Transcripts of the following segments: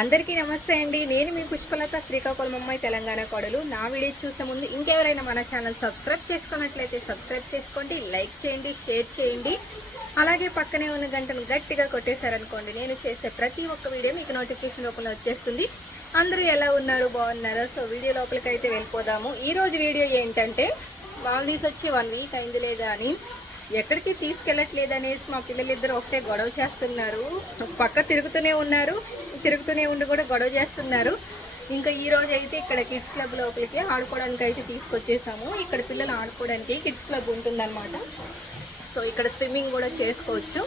అందరికీ నమస్తే అండి. నేను మీ పుష్పలత శ్రీకాకుళం అమ్మాయి తెలంగాణ కోడలు. నా వీడియో చూసే ముందు ఇంకెవరైనా మన ఛానల్ సబ్స్క్రైబ్ చేసుకున్నట్లయితే సబ్స్క్రైబ్ చేసుకోండి లైక్ చేయండి షేర్ చేయండి. అలాగే పక్కనే ఉన్న గంటను గట్టిగా కొట్టేశారనుకోండి. నేను చేసే ప్రతి ఒక్క వీడియో మీకు నోటిఫికేషన్ రూపంలో వచ్చేస్తుంది. అందరూ ఎలా ఉన్నారు? బాగున్నారో? సో వీడియో లోపలికి అయితే వెళ్ళిపోదాము ఈరోజు వీడియో ఏంటంటే మాల్దీస్ వచ్చి వన్ వీక్ అయిందిలే కానీ ఎక్కడికి తీసుకెళ్ళట్లేదు అనేసి మా పిల్లలిద్దరూ ఒకటే గొడవ చేస్తున్నారు. పక్క తిరుగుతూనే ఉన్నారు. తిరుగుతూనే ఉండి కూడా గొడవ చేస్తున్నారు. ఇంకా ఈ రోజు అయితే ఇక్కడ కిడ్స్ క్లబ్ లోపలికి ఆడుకోవడానికి అయితే తీసుకొచ్చేసాము. ఇక్కడ పిల్లలు ఆడుకోవడానికి కిడ్స్ క్లబ్ ఉంటుందన్నమాట. సో ఇక్కడ స్విమ్మింగ్ కూడా చేసుకోవచ్చు.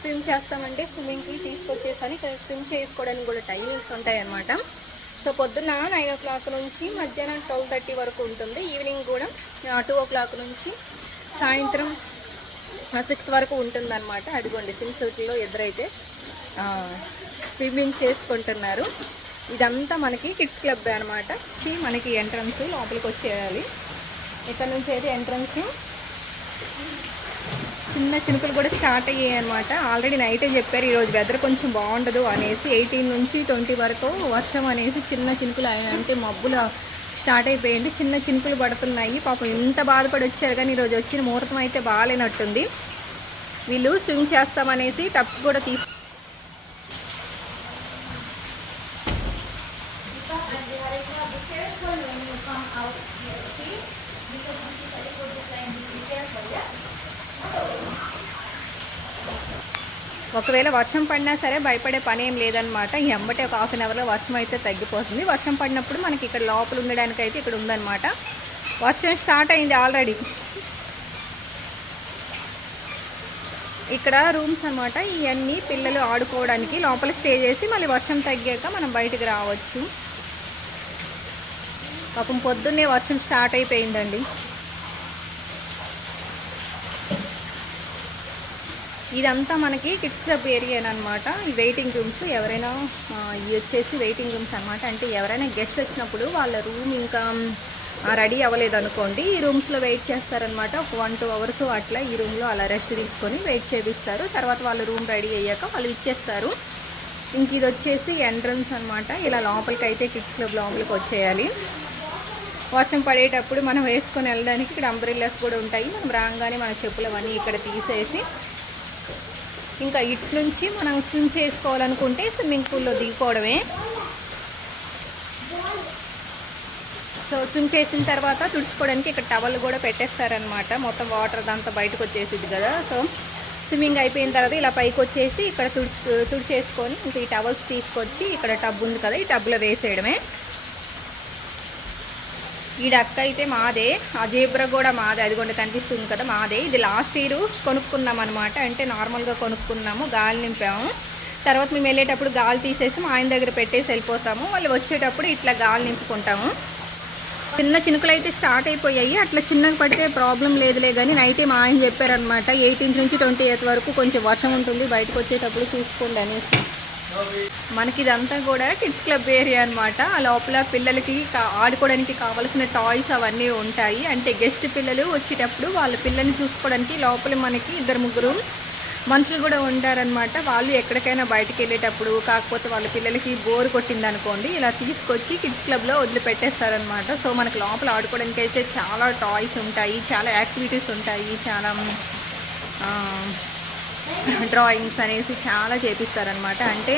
స్విమ్ చేస్తామంటే స్విమ్మింగ్కి తీసుకొచ్చేసాను ఇక్కడ స్విమ్ చేసుకోవడానికి కూడా టైమింగ్స్ ఉంటాయన్నమాట. సో పొద్దున్న నైన్ ఓ క్లాక్ నుంచి మధ్యాహ్నం ట్వెల్వ్ థర్టీ వరకు ఉంటుంది. ఈవినింగ్ కూడా టూ ఓ క్లాక్ నుంచి సాయంత్రం సిక్స్ వరకు ఉంటుందన్నమాట. అదిగోండి స్విమ్ సూట్లో ఎదురైతే స్విమ్మింగ్ చేసుకుంటున్నారు. ఇదంతా మనకి కిడ్స్ క్లబ్ అనమాట మనకి ఎంట్రన్స్ లోపలికి వచ్చేయాలి. ఇక్కడ నుంచి అయితే ఎంట్రన్స్ చిన్న చినుకులు కూడా స్టార్ట్ అయ్యాయి అనమాట ఆల్రెడీ నైటే చెప్పారు ఈరోజు వెదర్ కొంచెం బాగుండదు అనేసి ఎయిటీన్ నుంచి ట్వంటీ వరకు వర్షం అనేసి చిన్న చినుకులు అంటే మబ్బులు స్టార్ట్ అయిపోయింది. చిన్న చినుకులు పడుతున్నాయి. పాపం ఇంత బాధపడి వచ్చారు కానీ ఈరోజు వచ్చిన ముహూర్తం అయితే బాగాలేనట్టుంది. వీళ్ళు స్విమ్ చేస్తామనేసి టప్స్ కూడా తీసు ఒకవేళ వర్షం పడినా సరే భయపడే పని ఏం లేదనమాట ఎంబటే ఒక హాఫ్ అన్ అవర్లో వర్షం అయితే తగ్గిపోతుంది. వర్షం పడినప్పుడు మనకి ఇక్కడ లోపల ఉండడానికి అయితే ఇక్కడ ఉందన్నమాట. వర్షం స్టార్ట్ అయింది ఆల్రెడీ. ఇక్కడ రూమ్స్ అన్నమాట. ఇవన్నీ పిల్లలు ఆడుకోవడానికి లోపల స్టే చేసి మళ్ళీ వర్షం తగ్గాక మనం బయటకు రావచ్చు. పాపం పొద్దున్నే వర్షం స్టార్ట్ అయిపోయిందండి. ఇదంతా మనకి కిడ్స్ క్లబ్ ఏరియా అనమాట ఈ వెయిటింగ్ రూమ్స్ ఎవరైనా ఇవి వచ్చేసి వెయిటింగ్ రూమ్స్ అనమాట అంటే ఎవరైనా గెస్ట్ వచ్చినప్పుడు వాళ్ళ రూమ్ ఇంకా రెడీ అవ్వలేదు అనుకోండి ఈ రూమ్స్లో వెయిట్ చేస్తారనమాట ఒక వన్ టూ అవర్స్ అట్లా ఈ రూమ్లో అలా రెస్ట్ తీసుకొని వెయిట్ చేపిస్తారు. తర్వాత వాళ్ళ రూమ్ రెడీ అయ్యాక వాళ్ళు ఇచ్చేస్తారు. ఇంక ఇది వచ్చేసి ఎంట్రన్స్ అనమాట ఇలా లోపలికి అయితే కిడ్స్ క్లబ్ లోపలికి వచ్చేయాలి. వర్షం పడేటప్పుడు మనం వేసుకొని వెళ్ళడానికి ఇక్కడ అంబ్రెల్లాస్ కూడా ఉంటాయి. మనం రాగానే మన చెప్పులు అవన్నీ ఇక్కడ తీసేసి ఇంకా ఇటు నుంచి మనం స్విమ్ చేసుకోవాలనుకుంటే స్విమ్మింగ్ పూల్లో దిగిపోవడమే. సో స్విమ్ చేసిన తర్వాత తుడుచుకోవడానికి ఇక్కడ టవల్ కూడా పెట్టేస్తారనమాట మొత్తం వాటర్ దాంతో బయటకు వచ్చేసింది కదా. సో స్విమ్మింగ్ అయిపోయిన తర్వాత ఇలా పైకి వచ్చేసి ఇక్కడ తుడుచు తుడిచేసుకొని ఇంకా ఈ టవల్స్ తీసుకొచ్చి ఇక్కడ టబ్ ఉంది కదా ఈ టబ్లో వేసేయడమే. ఈ డక్క అయితే మాదే ఆ జీబ్రా కూడా మాదే అది కూడా కనిపిస్తుంది కదా మాదే. ఇది లాస్ట్ ఇయర్ కొనుక్కున్నాం అనమాట అంటే నార్మల్గా కొనుక్కున్నాము గాలి నింపాము. తర్వాత మేము వెళ్ళేటప్పుడు గాలి తీసేసి మా ఆయన దగ్గర పెట్టేసి వెళ్ళిపోతాము. వాళ్ళు వచ్చేటప్పుడు ఇట్లా గాలి నింపుకుంటాము. చిన్న చినుకులు అయితే స్టార్ట్ అయిపోయాయి. అట్లా చిన్నగా పడితే ప్రాబ్లం లేదులే కానీ నైటే మా ఆయన చెప్పారనమాట ఎయిటీన్త్ నుంచి ట్వంటీ ఎయిత్ వరకు కొంచెం వర్షం ఉంటుంది బయటకు వచ్చేటప్పుడు చూసుకోండి అనేసి. మనకి ఇదంతా కూడా కిడ్స్ క్లబ్ ఏరియా అనమాట ఆ లోపల పిల్లలకి ఆడుకోవడానికి కావాల్సిన టాయ్స్ అవన్నీ ఉంటాయి. అంటే గెస్ట్ పిల్లలు వచ్చేటప్పుడు వాళ్ళ పిల్లల్ని చూసుకోవడానికి లోపల మనకి ఇద్దరు ముగ్గురు మనుషులు కూడా ఉంటారనమాట వాళ్ళు ఎక్కడికైనా బయటకు వెళ్ళేటప్పుడు కాకపోతే వాళ్ళ పిల్లలకి బోర్ కొట్టింది అనుకోండి ఇలా తీసుకొచ్చి కిడ్స్ క్లబ్లో వదిలిపెట్టేస్తారనమాట సో మనకి లోపల ఆడుకోవడానికి అయితే చాలా టాయ్స్ ఉంటాయి చాలా యాక్టివిటీస్ ఉంటాయి చాలా డ్రాయింగ్స్ అనేసి చాలా చేపిస్తారనమాట అంటే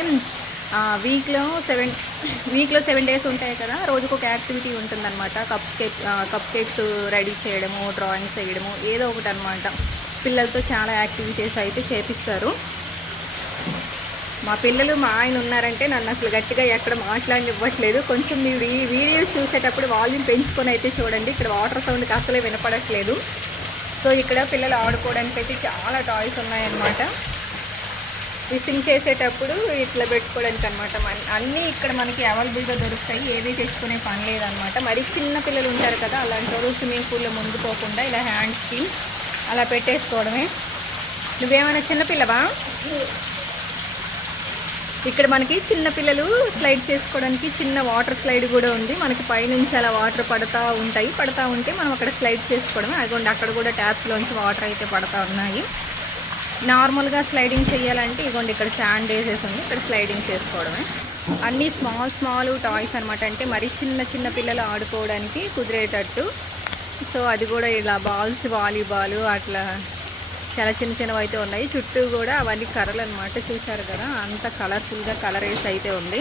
వీక్లో సెవెన్ వీక్లో సెవెన్ డేస్ ఉంటాయి కదా రోజుకు ఒక యాక్టివిటీ ఉంటుందన్నమాట. Cup cake cup cakes ready చేయడము డ్రాయింగ్స్ వేయడము ఏదో ఒకటి అనమాట పిల్లలతో చాలా యాక్టివిటీస్ అయితే చేపిస్తారు. మా పిల్లలు మా ఆయన ఉన్నారంటే నన్ను అసలు గట్టిగా ఎక్కడ మాట్లాడివ్వట్లేదు కొంచెం మీరు ఈ వీడియో చూసేటప్పుడు వాల్యూమ్ పెంచుకొని అయితే చూడండి. ఇక్కడ వాటర్ సౌండ్కి అసలే వినపడట్లేదు. సో ఇక్కడ పిల్లలు ఆడుకోవడానికి అయితే చాలా టాయ్స్ ఉన్నాయన్నమాట. విసింగ్ చేసేటప్పుడు ఇట్లా పెట్టుకోవడానికి అనమాట అన్నీ ఇక్కడ మనకి అవైలబుల్గా దొరుకుతాయి. ఏవి తెచ్చుకునే పని లేదనమాట మరి చిన్న పిల్లలు ఉంటారు కదా అలాంటి వాళ్ళు స్విమ్మింగ్ పూల్లో ముందు పోకుండా ఇలా హ్యాండ్స్కి అలా పెట్టేసుకోవడమే. నువ్వేమైనా చిన్నపిల్లవా ఇక్కడ మనకి చిన్న పిల్లలు స్లైడ్ చేసుకోవడానికి చిన్న వాటర్ స్లైడ్ కూడా ఉంది. మనకి పైనుంచి అలా వాటర్ పడతా ఉంటాయి. పడతా ఉంటే మనం అక్కడ స్లైడ్ చేసుకోవడమే. అదిగోండి అక్కడ కూడా ట్యాప్స్లోంచి వాటర్ అయితే పడతా ఉన్నాయి. నార్మల్గా స్లైడింగ్ చేయాలంటే ఇదిగోండి ఇక్కడ స్టాండ్ వేసేసి ఉంది. ఇక్కడ స్లైడింగ్ చేసుకోవడమే. అన్నీ స్మాల్ స్మాల్ టాయ్స్ అనమాట అంటే మరీ చిన్న చిన్న పిల్లలు ఆడుకోవడానికి కుదిరేటట్టు. సో అది కూడా ఇలా బాల్స్ వాలీబాల్ అట్లా చాలా చిన్న చిన్నవి అయితే ఉన్నాయి. చుట్టూ కూడా అవన్నీ కర్రలు అనమాట చూశారు కదా? అంత కలర్ఫుల్గా కలర్ వేసి అయితే ఉంది.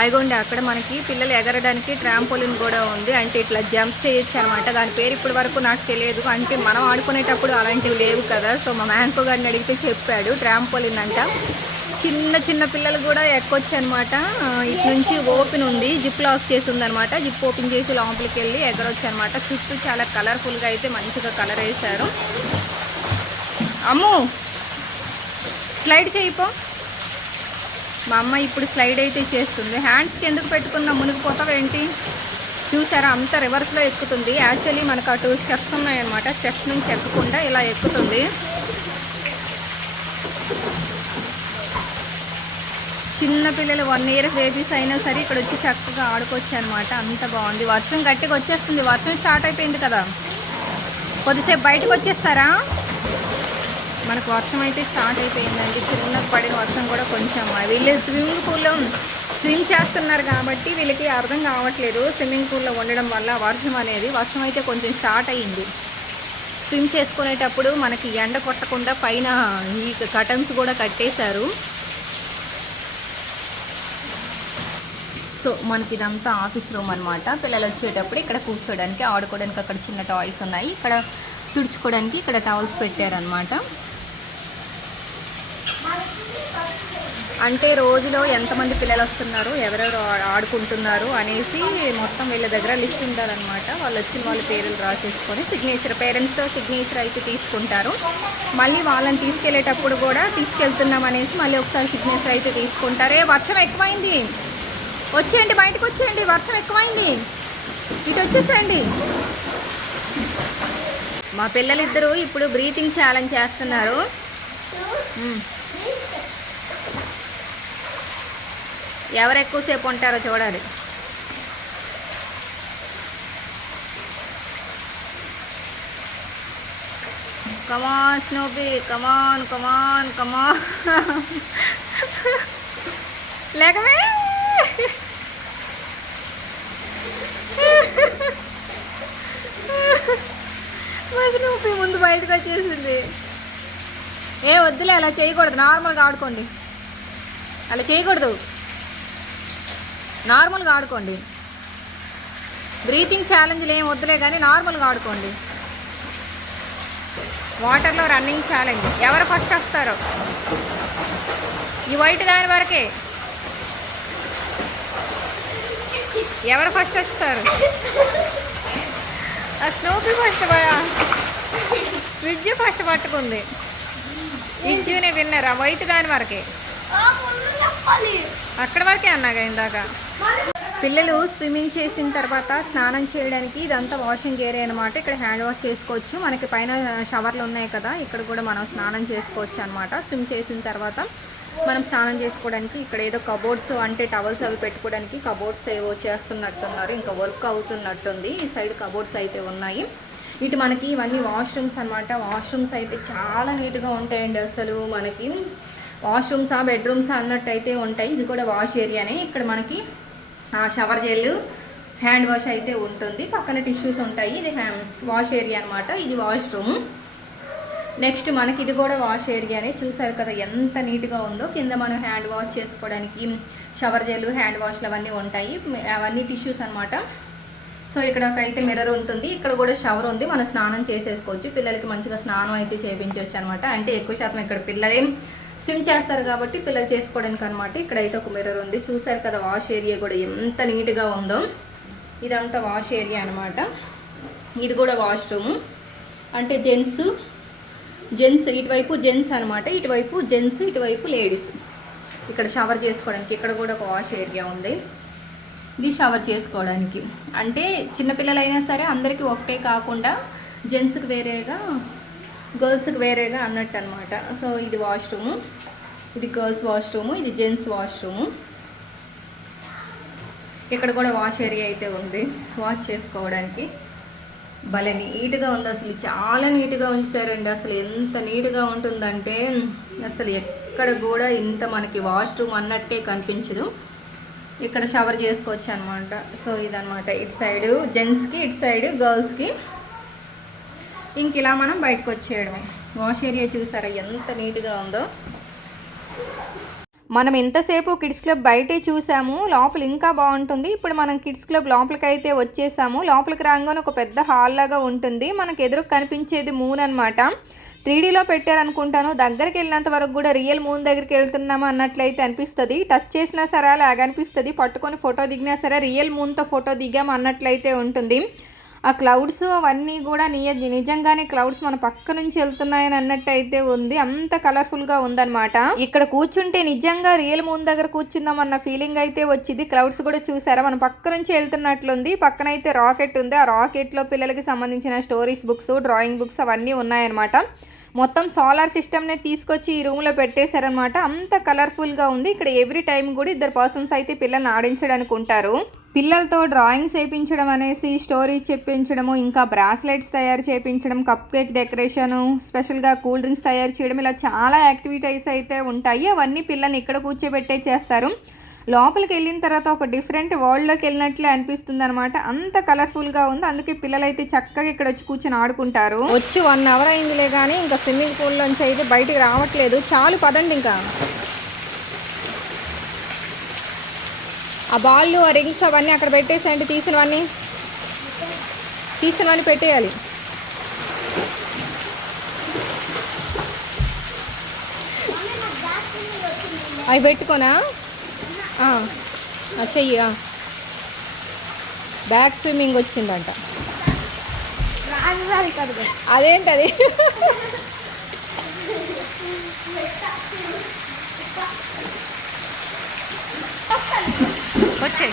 అయిగోండి అక్కడ మనకి పిల్లలు ఎగరడానికి ట్రాంపోలిన్ కూడా ఉంది. అంటే ఇట్లా జంప్ చేయొచ్చు అనమాట దాని పేరు ఇప్పటి వరకు నాకు తెలియదు. అంటే మనం ఆడుకునేటప్పుడు అలాంటివి లేవు కదా. సో మా మ్యాంకో గారిని అడిగితే చెప్పాడు. ట్రాంపోలిన్ అంట. చిన్న చిన్న పిల్లలు కూడా ఎక్కొచ్చు అనమాట ఇటు నుంచి ఓపెన్ ఉంది. జిప్ లాక్ చేసి ఉందనమాట జిప్ ఓపెన్ చేసి లోపలికి వెళ్ళి ఎగరొచ్చు అనమాట చుట్టూ చాలా కలర్ఫుల్గా అయితే మంచిగా కలర్ వేశారు. అమ్ము! స్లైడ్ చేయిపో మా అమ్మ ఇప్పుడు స్లైడ్ అయితే చేస్తుంది. హ్యాండ్స్కి ఎందుకు పెట్టుకున్నా మునిగిపోతావు ఏంటి? చూసారా? అంత రివర్స్లో ఎక్కుతుంది. యాక్చువల్లీ మనకు అటు స్టెప్స్ ఉన్నాయన్నమాట. స్టెప్స్ నుంచి ఎక్కకుండా ఇలా ఎక్కుతుంది. చిన్న పిల్లలు వన్ ఇయర్ బేబీస్ అయినా సరే ఇక్కడ వచ్చి చక్కగా ఆడుకోవచ్చు అనమాట అంత బాగుంది. వర్షం గట్టిగా వచ్చేస్తుంది. వర్షం స్టార్ట్ అయిపోయింది కదా. కొద్దిసేపు బయటకు వచ్చేస్తారా? మనకు వర్షం అయితే స్టార్ట్ అయిపోయిందండి. చిన్న పడిన వర్షం కూడా కొంచెం. వీళ్ళు స్విమ్మింగ్ పూల్లో స్విమ్ చేస్తున్నారు కాబట్టి వీళ్ళకి అర్థం కావట్లేదు. స్విమ్మింగ్ పూల్లో ఉండడం వల్ల వర్షం అనేది వర్షం అయితే కొంచెం స్టార్ట్ అయ్యింది స్విమ్ చేసుకునేటప్పుడు మనకి ఎండ కొట్టకుండా పైన ఈ కటన్స్ కూడా కట్టేశారు. సో మనకి ఇదంతా ఆఫీస్ రూమ్ అనమాట పిల్లలు వచ్చేటప్పుడు ఇక్కడ కూర్చోడానికి ఆడుకోవడానికి అక్కడ చిన్న టాయ్స్ ఉన్నాయి. ఇక్కడ తుడుచుకోవడానికి ఇక్కడ టవల్స్ పెట్టారనమాట అంటే రోజులో ఎంతమంది పిల్లలు వస్తున్నారు ఎవరెవరు ఆడుకుంటున్నారు అనేసి మొత్తం వీళ్ళ దగ్గర లిస్ట్ ఉండాలన్నమాట. వాళ్ళు వచ్చిన వాళ్ళ పేర్లు రాసేసుకొని సిగ్నేచర్ పేరెంట్స్తో సిగ్నేచర్ అయితే తీసుకుంటారు. మళ్ళీ వాళ్ళని తీసుకెళ్ళేటప్పుడు కూడా తీసుకెళ్తున్నాం అనేసి మళ్ళీ ఒకసారి సిగ్నేచర్ అయితే తీసుకుంటారు. వర్షం ఎక్కువైంది? వచ్చేయండి బయటకు వచ్చేయండి వర్షం ఎక్కువైంది. ఇటు వచ్చేసేయండి. మా పిల్లలిద్దరూ ఇప్పుడు బ్రీతింగ్ ఛాలెంజ్ చేస్తున్నారు. ఎవరు ఎక్కువసేపు ఉంటారో చూడాలి. Come on స్నోబీ come on come on come on లేకమే. మా ముందు బయటకు వచ్చేసింది. ఏ వద్దులే అలా చేయకూడదు. నార్మల్గా ఆడుకోండి. అలా చేయకూడదు. నార్మల్గా ఆడుకోండి. బ్రీతింగ్ ఛాలెంజ్లు ఏం వద్దులే కానీ నార్మల్గా ఆడుకోండి. వాటర్లో రన్నింగ్ ఛాలెంజ్. ఎవరు ఫస్ట్ వస్తారో? ఈ వైట్ దాని వరకే. ఎవరు ఫస్ట్ వస్తారు? ఆ స్నోపి ఫస్ట్ విజ్జు ఫస్ట్ పట్టుకుంది. విజ్జునే విన్నర్? ఆ వైట్ దాని వరకే. అక్కడ వరకే అన్నాగా ఇందాక. పిల్లలు స్విమ్మింగ్ చేసిన తర్వాత స్నానం చేయడానికి ఇదంతా వాషింగ్ ఏరియా అనమాట ఇక్కడ హ్యాండ్ వాష్ చేసుకోవచ్చు. మనకి పైన షవర్లు ఉన్నాయి కదా ఇక్కడ కూడా మనం స్నానం చేసుకోవచ్చు అనమాట స్విమ్ చేసిన తర్వాత మనం స్నానం చేసుకోవడానికి ఇక్కడ ఏదో కబోర్డ్స్ అంటే టవల్స్ అవి పెట్టుకోవడానికి కబోర్డ్స్ ఏవో చేస్తున్నట్టున్నారు. ఇంకా వర్క్ అవుతున్నట్టుంది. ఈ సైడ్ కబోర్డ్స్ అయితే ఉన్నాయి. ఇటు మనకి ఇవన్నీ వాష్రూమ్స్ అనమాట వాష్రూమ్స్ అయితే చాలా నీట్గా ఉంటాయండి అసలు మనకి. వాష్రూమ్సా బెడ్రూమ్సా అన్నట్టు అయితే ఉంటాయి. ఇది కూడా వాష్ ఏరియానే. ఇక్కడ మనకి షవర్ జెల్ హ్యాండ్ వాష్ అయితే ఉంటుంది. పక్కన టిష్యూస్ ఉంటాయి. ఇది వాష్ ఏరియా అనమాట ఇది వాష్రూమ్. నెక్స్ట్ మనకి ఇది కూడా వాష్ ఏరియానే. చూసారు కదా ఎంత నీట్గా ఉందో. కింద మనం హ్యాండ్ వాష్ చేసుకోవడానికి షవర్ జెల్ హ్యాండ్ వాష్లు అవన్నీ ఉంటాయి. అవన్నీ టిష్యూస్ అనమాట సో ఇక్కడ అయితే మిర్రర్ ఉంటుంది. ఇక్కడ కూడా షవర్ ఉంది. మనం స్నానం చేసేసుకోవచ్చు. పిల్లలకి మంచిగా స్నానం అయితే చేయించవచ్చు అనమాట అంటే ఎక్కువ శాతం ఇక్కడ పిల్లలే స్విమ్ చేస్తారు కాబట్టి పిల్లలు చేసుకోవడానికి అనమాట ఇక్కడైతే ఒక మిర్రర్ ఉంది. చూసారు కదా వాష్ ఏరియా కూడా ఎంత నీట్గా ఉందో. ఇదంతా వాష్ ఏరియా అనమాట ఇది కూడా వాష్రూమ్ అంటే జెంట్స్ జెంట్స్ ఇటువైపు జెంట్స్ అనమాట ఇటువైపు జెంట్స్ ఇటువైపు లేడీస్ ఇక్కడ షవర్ చేసుకోవడానికి ఇక్కడ కూడా ఒక వాష్ ఏరియా ఉంది. ఇది షవర్ చేసుకోవడానికి. అంటే చిన్నపిల్లలైనా సరే అందరికీ ఒకటే కాకుండా జెంట్స్కి వేరేగా గర్ల్స్కి వేరేగా అన్నట్టు అనమాట సో ఇది వాష్రూము. ఇది గర్ల్స్ వాష్రూము. ఇది జెంట్స్ వాష్రూము. ఇక్కడ కూడా వాష్ ఏరియా అయితే ఉంది. వాష్ చేసుకోవడానికి. భలే నీట్గా ఉంది అసలు. చాలా నీట్గా ఉంచుతారండి. అసలు ఎంత నీట్గా ఉంటుందంటే అసలు ఎక్కడ కూడా ఇంత మనకి వాష్రూమ్ అన్నట్టే కనిపించదు. ఇక్కడ షవర్ చేసుకోవచ్చు అనమాట సో ఇదనమాట ఇటు సైడ్ జెంట్స్కి ఇటు సైడ్ గర్ల్స్కి. ఇంక ఇలా మనం బయటకు వచ్చేయడమే. వాష్ ఏరియా చూసారా ఎంత నీట్గా ఉందో. మనం ఎంతసేపు కిడ్స్ క్లబ్ బయటే చూసాము లోపల ఇంకా బాగుంటుంది. ఇప్పుడు మనం కిడ్స్ క్లబ్ లోపలికి అయితే వచ్చేసాము. లోపలికి రాగానే ఒక పెద్ద హాల్ లాగా ఉంటుంది. మనకు ఎదురు కనిపించేది మూన్ అనమాట త్రీ డీలో పెట్టారనుకుంటాను. దగ్గరికి వెళ్ళినంత వరకు కూడా రియల్ మూన్ దగ్గరికి వెళ్తున్నాము అన్నట్లయితే అనిపిస్తుంది. టచ్ చేసినా సరే అలాగ అనిపిస్తుంది. పట్టుకొని ఫోటో దిగినా సరే రియల్ మూన్తో ఫోటో దిగాము అన్నట్లయితే ఉంటుంది. ఆ క్లౌడ్స్ అవన్నీ కూడా నియ నిజంగానే క్లౌడ్స్ మన పక్క నుంచి వెళ్తున్నాయని అన్నట్టు అయితే ఉంది. అంత కలర్ఫుల్గా ఉందన్నమాట. ఇక్కడ కూర్చుంటే నిజంగా రియల్ మూన్ దగ్గర కూర్చుందాం అన్న ఫీలింగ్ అయితే వచ్చింది. క్లౌడ్స్ కూడా చూసారా? మన పక్క నుంచి వెళ్తున్నట్లుంది. పక్కన అయితే రాకెట్ ఉంది. ఆ రాకెట్లో పిల్లలకి సంబంధించిన స్టోరీస్ బుక్స్ డ్రాయింగ్ బుక్స్ అవన్నీ ఉన్నాయన్నమాట. మొత్తం సోలార్ సిస్టమ్నే తీసుకొచ్చి ఈ రూమ్లో పెట్టేశారనమాట అంత కలర్ఫుల్గా ఉంది. ఇక్కడ ఎవ్రీ టైం కూడా ఇద్దరు పర్సన్స్ అయితే పిల్లల్ని ఆడించడానికి ఉంటారు. పిల్లలతో డ్రాయింగ్స్ వేయించడం అనేసి స్టోరీ చెప్పించడము ఇంకా బ్రాస్లెట్స్ తయారు చేయించడం కప్ కేక్ డెకరేషను స్పెషల్గా కూల్ డ్రింక్స్ తయారు చేయడం ఇలా చాలా యాక్టివిటీస్ అయితే ఉంటాయి. అవన్నీ పిల్లల్ని ఇక్కడ కూర్చోబెట్టే చేస్తారు. లోపలికి వెళ్ళిన తర్వాత ఒక డిఫరెంట్ వరల్డ్లోకి వెళ్ళినట్లే అనిపిస్తుంది అనమాట అంత కలర్ఫుల్గా ఉంది. అందుకే పిల్లలు అయితే చక్కగా ఇక్కడ వచ్చి కూర్చొని ఆడుకుంటారు. వచ్చి వన్ అవర్ అయిందిలే కానీ ఇంకా స్విమ్మింగ్ పూల్ అయితే బయటికి రావట్లేదు. చాలు పదండి ఇంకా. ఆ బాళ్ళు ఆ రింగ్స్ అవన్నీ అక్కడ పెట్టేసేయండి తీసినవన్నీ. తీసినవన్నీ పెట్టేయాలి. అవి పెట్టుకోనా? చెయ్యి. బ్యాక్ స్విమ్మింగ్ వచ్చిందంట. అదేంటది? వచ్చే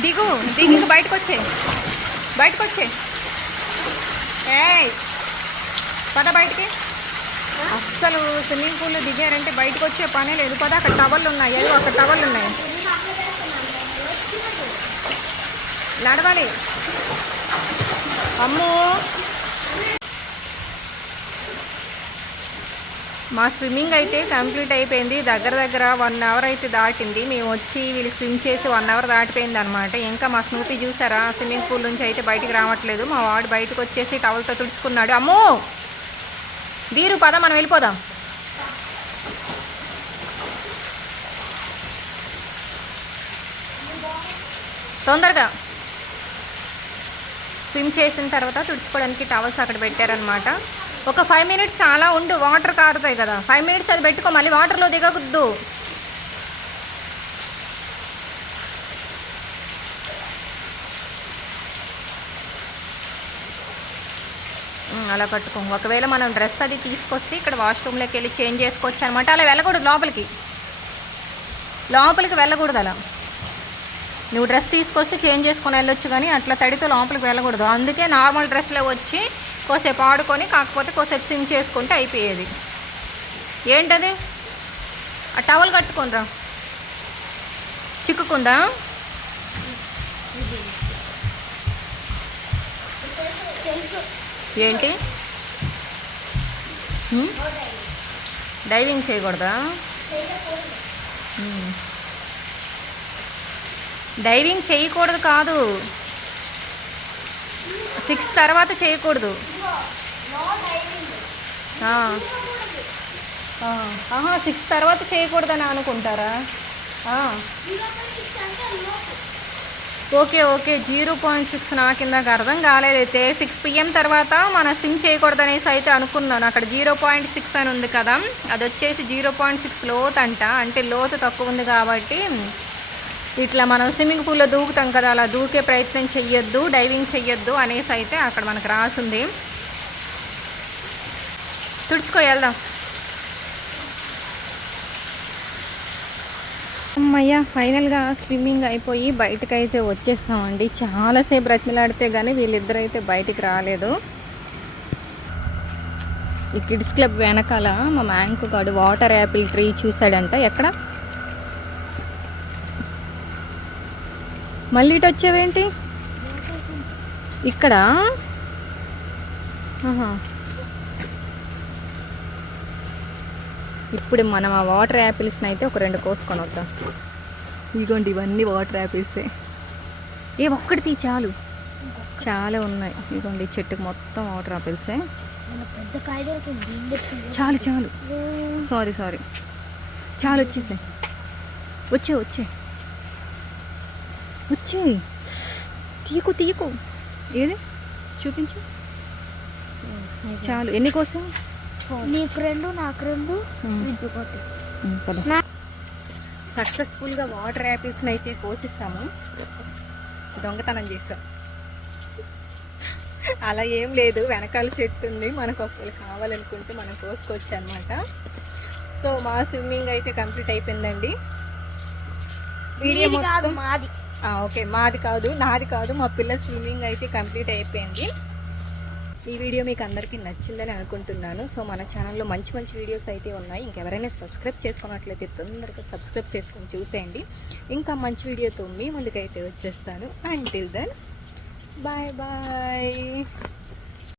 దిగు దిగి ఇంక బయటకు వచ్చే బయటకు వచ్చే ఏయ్. పద బయటికి. అస్సలు స్విమ్మింగ్ పూల్లో దిగారంటే బయటకు వచ్చే పనే లేదు. పద అక్కడ టవల్ ఉన్నాయి. అయ్యో అక్కడ టవల్ ఉన్నాయి. నడవాలి. అమ్ము. మా స్విమ్మింగ్ అయితే కంప్లీట్ అయిపోయింది. దగ్గర దగ్గర వన్ అవర్ అయితే దాటింది. మేము వచ్చి వీళ్ళు స్విమ్ చేసి వన్ అవర్ దాటిపోయింది అనమాట ఇంకా మా స్నూపీ చూసారా? స్విమ్మింగ్ పూల్ నుంచి అయితే బయటికి రావట్లేదు. మా వాడు బయటకు వచ్చేసి టవల్తో తుడుచుకున్నాడు. అమ్మో! దీరు పద మనం వెళ్ళిపోదాం. తొందరగా. స్విమ్ చేసిన తర్వాత తుడుచుకోవడానికి టవల్స్ అక్కడ పెట్టారనమాట ఒక ఫైవ్ మినిట్స్ అలా ఉండు వాటర్ కారుతాయి కదా. ఫైవ్ మినిట్స్ అది పెట్టుకో మళ్ళీ వాటర్లో దిగకూడదు అలా కట్టుకో ఒకవేళ మనం డ్రెస్ అది తీసుకొస్తే ఇక్కడ వాష్రూమ్లోకి వెళ్ళి చేంజ్ చేసుకోవచ్చు అనమాట అలా వెళ్ళకూడదు లోపలికి. లోపలికి వెళ్ళకూడదు అలా. నువ్వు డ్రెస్ తీసుకొస్తే చేంజ్ చేసుకొని వెళ్ళొచ్చు కానీ అట్లా తడితో లోపలికి వెళ్ళకూడదు. అందుకే నార్మల్ డ్రెస్లో వచ్చి కోసేపు ఆడుకొని కాకపోతే కోసేపు స్విమ్ చేసుకుంటే అయిపోయేది. ఏంటది? ఆ టవల్ కట్టుకోనరా చిక్కుకుందా? ఏంటి? డైవింగ్ చేయకూడదా? డైవింగ్ చేయకూడదు కాదు. సిక్స్ తర్వాత చేయకూడదు. ఆహా సిక్స్ తర్వాత చేయకూడదని అనుకుంటారా? Okay okay zero point six నాకు ఇందాక అర్థం కాలేదైతే సిక్స్ పిఎం తర్వాత మన సిమ్ చేయకూడదు అనేసి అయితే అనుకున్నాను. అక్కడ జీరో పాయింట్ సిక్స్ అని ఉంది కదా అది వచ్చేసి జీరో పాయింట్ సిక్స్ లోతు అంట. అంటే లోతు తక్కువ ఉంది కాబట్టి ఇట్లా మనం స్విమ్మింగ్ పూల్లో దూకుతాం కదా అలా దూకే ప్రయత్నం చెయ్యొద్దు డైవింగ్ చెయ్యొద్దు అనేసి అయితే అక్కడ మనకు రాసుంది. తుడుచుకో వెళ్దాం. అమ్మయ్య ఫైనల్గా స్విమ్మింగ్ అయిపోయి బయటకు అయితే వచ్చేసామండి. చాలాసేపు బ్రతిమలాడితే కానీ వీళ్ళిద్దరైతే బయటికి రాలేదు. ఈ కిడ్స్ క్లబ్ వెనకాల మా మ్యాంకు గాడు వాటర్ యాపిల్ ట్రీ చూసాడంట ఎక్కడ? మళ్ళీ ఇటు వచ్చావేంటి? ఇక్కడ. ఇప్పుడు మనం ఆ వాటర్ యాపిల్స్ని అయితే ఒక రెండు కోసుకొని వద్దాం. ఇదిగోండి ఇవన్నీ వాటర్ యాపిల్సే ఏ. ఒక్కటి తీ చాలు. చాలా ఉన్నాయి. ఇదిగోండి చెట్టుకు మొత్తం వాటర్ యాపిల్సే చాలు చాలు. సారీ సారీ చాలు వచ్చేసాయి. వచ్చే వచ్చే. వచ్చే తీయకు తీయకు ఏది చూపించు చాలు ఎన్ని కోసం నీకు రెండు నాకు రెండు సక్సెస్ఫుల్గా వాటర్ యాపిల్స్ని అయితే కోసిస్తాము దొంగతనం చేసాం అలా ఏం లేదు వెనకాల చెట్టు ఉంది మనకు ఒకవేళ కావాలనుకుంటే మనం కోసుకోవచ్చు అనమాట సో మా స్విమ్మింగ్ అయితే కంప్లీట్ అయిపోయిందండి వీడియో మొత్తం మాది ఓకే మాది కాదు నాది కాదు మా పిల్లల స్విమ్మింగ్ అయితే కంప్లీట్ అయిపోయింది. ఈ వీడియో మీకు అందరికీ నచ్చిందని అనుకుంటున్నాను. సో మన ఛానల్లో మంచి మంచి వీడియోస్ అయితే ఉన్నాయి. ఇంకెవరైనా సబ్స్క్రైబ్ చేసుకున్నట్లయితే తొందరగా సబ్స్క్రైబ్ చేసుకొని చూసేయండి. ఇంకా మంచి వీడియోతో మీ ముందుకైతే వచ్చేస్తాను. Until then bye bye